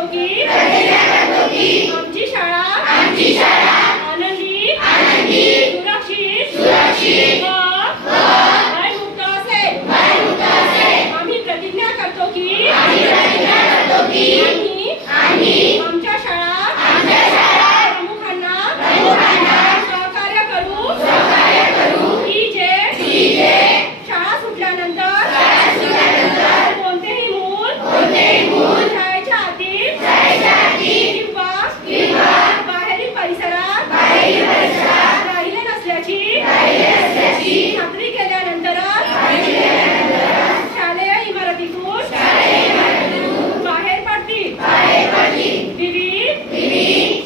करतो की आमची शाळा आनंदी सुरक्षित व भयमुक्त असेल। आम्ही प्रतिज्ञा करतो की आम्ही आमच्या शाळा प्रमुखांना सहकार्य करू की जे शाळा सुटल्यानंतर कोणतेही मूल शाळेच्या आतील किंवा बाहेरील परिसरात राहिले नसल्याची खात्री केल्यानंतरच शालेय इमारतीतून बाहेर पडतील। विविध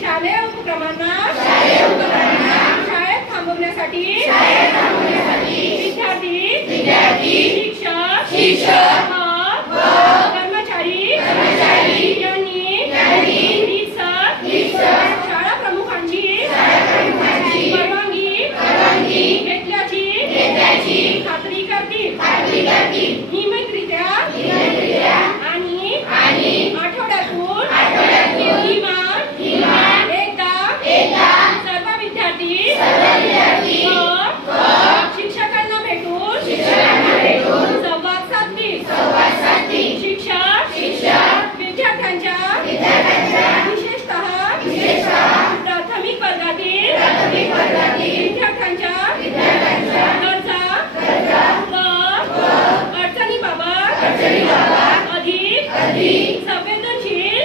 शालेय उपक्रमांना शाळेत थांबवण्यासाठी विद्यार्थी शिक्षक व कर्मचारी यांनी शाळा प्रमुखांची परवानगी घेतल्याची खात्री करतील। नियमितरित्या आणि आठवड्यातून किमान एकदा सर्व विद्यार्थी व शिक्षकांना भेटून संवाद साधतील। शिक्षक विद्यार्थ्यांच्या विशेषतः प्राथमिक वर्गातील विद्यार्थ्यांच्या गरजा व अडचणीबाबत अधिक संवेदनशील